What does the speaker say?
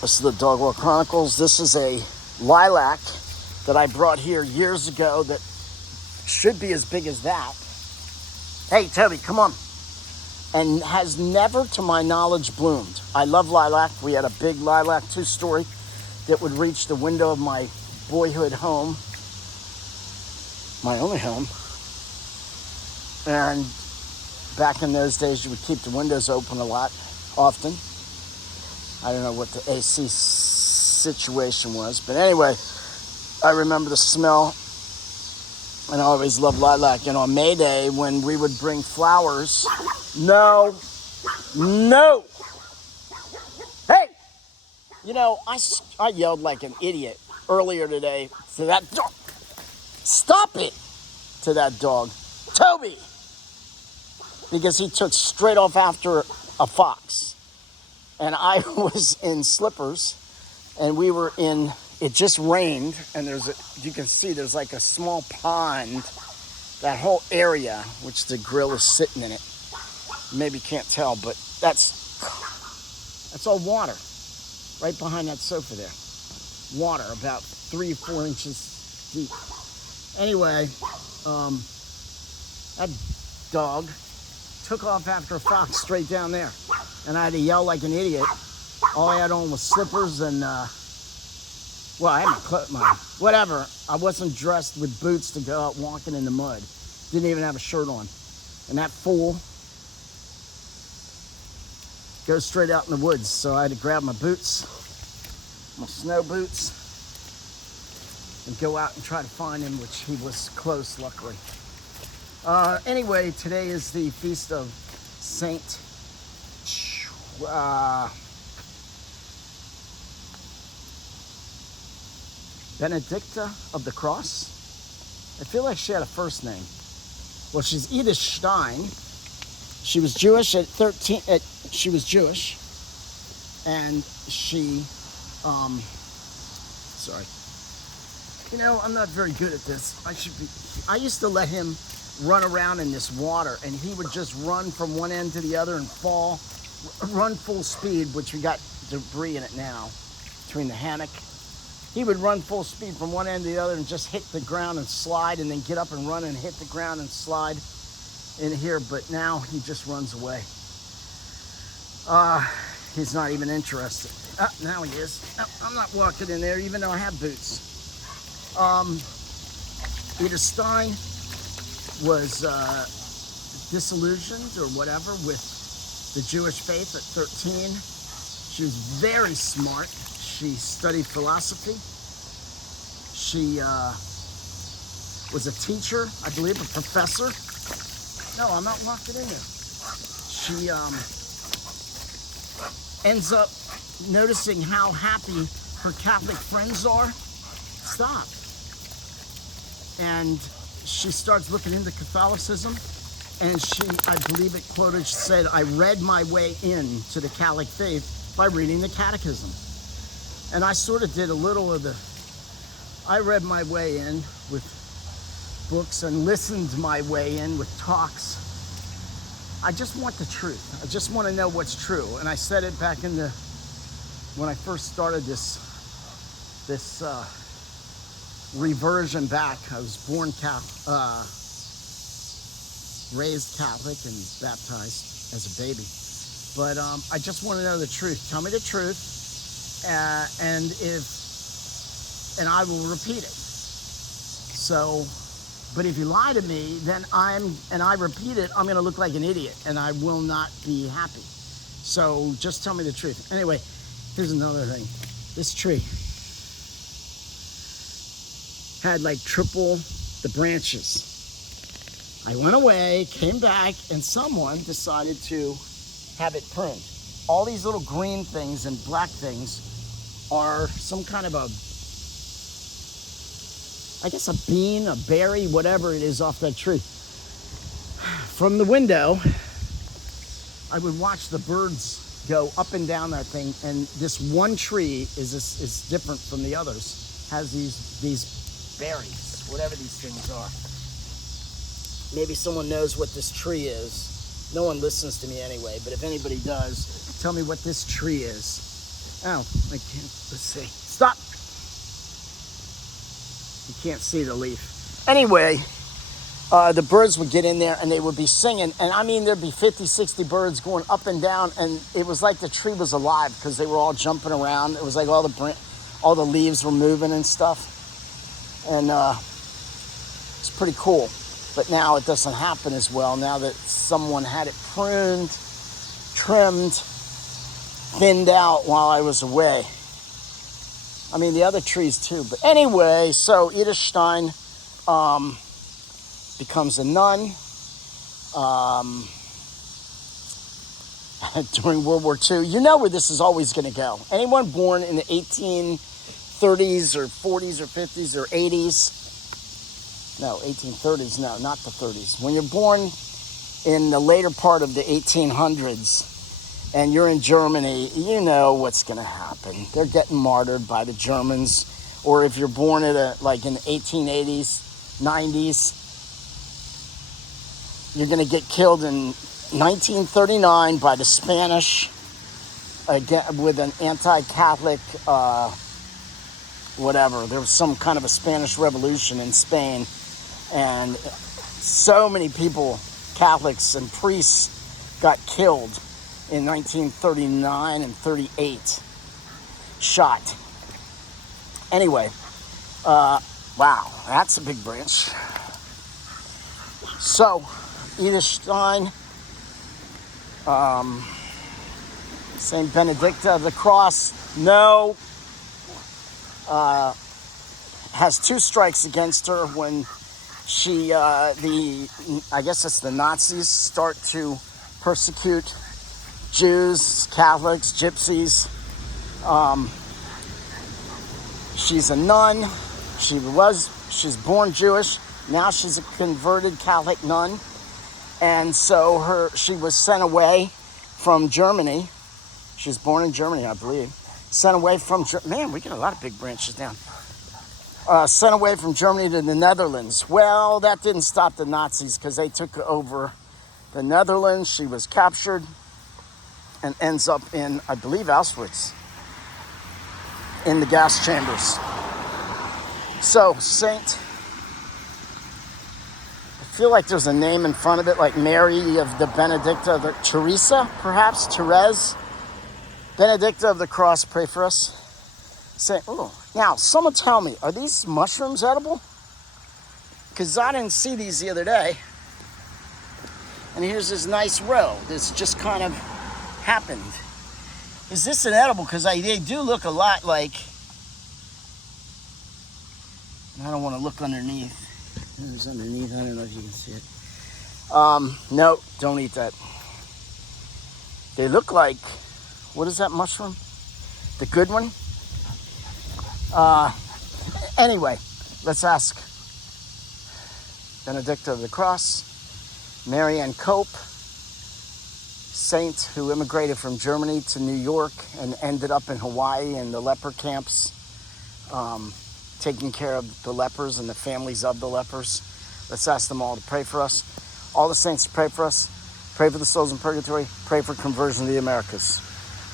This is the Dog Walk Chronicles. This is a lilac that I brought here years ago that should be as big as that. Hey, Toby, come on. And has never, to my knowledge, bloomed. I love lilac. We had a big lilac 2-story that would reach the window of my boyhood home, my only home. And back in those days, you would keep the windows open a lot, often. I don't know what the AC situation was, but anyway, I remember the smell, and I always loved lilac. And on May Day, when we would bring flowers, no, hey, you know, I yelled like an idiot earlier today to that dog. Stop it, to that dog, Toby, because he took straight off after a fox. And I was in slippers, and we were in, it just rained, and you can see there's like a small pond, that whole area, which the grill is sitting in it. Maybe you can't tell, but that's all water, right behind that sofa there. Water, about 3 or 4 inches deep. Anyway, that dog took off after a fox straight down there. And I had to yell like an idiot. All I had on was slippers and, well, I had my whatever. I wasn't dressed with boots to go out walking in the mud. Didn't even have a shirt on. And that fool goes straight out in the woods. So I had to grab my boots, my snow boots, and go out and try to find him, which he was close, luckily. Anyway, today is the feast of Saint Benedicta of the Cross. I feel like she had a first name. Well, she's Edith Stein. She was Jewish at 13. She was Jewish, and she, sorry. You know, I'm not very good at this. I used to let him run around in this water, and he would just run from one end to the other and fall, run full speed, which we got debris in it now, between the hammock. He would run full speed from one end to the other and just hit the ground and slide, and then get up and run and hit the ground and slide in here, but now he just runs away. He's not even interested. Now he is. I'm not walking in there, even though I have boots. Edith Stein was disillusioned or whatever with the Jewish faith at 13. She was very smart. She studied philosophy. She was a teacher, I believe, a professor. No, I'm not walking in there. She ends up noticing how happy her Catholic friends are. Stop. And she starts looking into Catholicism, and she, I believe it quoted, she said, I read my way in to the Catholic faith by reading the catechism. And I sort of did a little of I read my way in with books and listened my way in with talks. I just want the truth. I just want to know what's true. And I said it back when I first started this reversion back. I was born raised Catholic and baptized as a baby. But I just want to know the truth. Tell me the truth, and I will repeat it. So, but if you lie to me, then I repeat it, I'm going to look like an idiot, and I will not be happy. So just tell me the truth. Anyway, here's another thing. This tree had like triple the branches. I went away, came back, and someone decided to have it pruned. All these little green things and black things are some kind of I guess a bean, a berry, whatever it is off that tree. From the window, I would watch the birds go up and down that thing, and this one tree is different from the others. Has these berries, whatever these things are. Maybe someone knows what this tree is. No one listens to me anyway, but if anybody does, tell me what this tree is. Oh, I can't. Let's see. Stop. You can't see the leaf. Anyway, the birds would get in there and they would be singing. And I mean, there'd be 50, 60 birds going up and down. And it was like the tree was alive because they were all jumping around. It was like all the leaves were moving and stuff. And it's pretty cool. But now it doesn't happen as well now that someone had it pruned, trimmed, thinned out while I was away. I mean, the other trees too. But anyway, so Edith Stein becomes a nun during World War II. You know where this is always going to go. Anyone born in the 1830s or 40s or 50s or 80s, no, 1830s, no, not the 30s. When you're born in the later part of the 1800s and you're in Germany, you know what's going to happen. They're getting martyred by the Germans. Or if you're born at like in the 1880s, 90s, you're going to get killed in 1939 by the Spanish, again, with an anti-Catholic, whatever. There was some kind of a Spanish revolution in Spain. And so many people, Catholics and priests, got killed in 1939 and 38. Shot. Anyway, wow, that's a big branch. So, Edith Stein, Saint Benedicta of the Cross, no, has 2 strikes against her when she, I guess it's the Nazis, start to persecute Jews, Catholics, Gypsies. She's a nun. She's born Jewish. Now she's a converted Catholic nun. And so she was sent away from Germany. She was born in Germany, I believe. Sent away from, man, we get a lot of big branches down. Sent away from Germany to the Netherlands. Well, that didn't stop the Nazis because they took over the Netherlands. She was captured and ends up in, I believe, Auschwitz, in the gas chambers. So, Saint, I feel like there's a name in front of it, like Mary of the Benedicta, the TERESA, perhaps, Therese. Benedicta of the Cross, pray for us. Saint, oh, now, someone tell me, are these mushrooms edible? Because I didn't see these the other day. And here's this nice row that's just kind of happened. Is this an edible? Because they do look a lot like, I don't want to look underneath. There's underneath, I don't know if you can see it. No, don't eat that. They look like, what is that mushroom? The good one? Anyway, let's ask Benedicta of the Cross, Mary Ann Cope, saint who immigrated from Germany to New York and ended up in Hawaii in the leper camps, taking care of the lepers and the families of the lepers. Let's ask them all to pray for us. All the saints to pray for us. Pray for the souls in purgatory. Pray for conversion of the Americas.